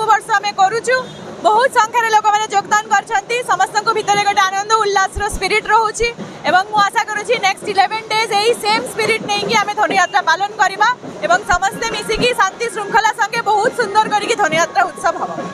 सब वर्ष आम करुचु बहुत संख्यार लोक मैंने योगदान करछंती समस्त भितर गोटे आनंद उल्लास स्पिरिट रोचे एवं मु आशा करुच्ची नेक्स्ट 11 डेज यही सेम स्पिरिट नहीं कि आम धनुयात्रा पालन करवा एवं समस्ते मिसिकी शांति श्रृंखला संगे बहुत सुंदर करिकी धनुयात्रा उत्सव हम।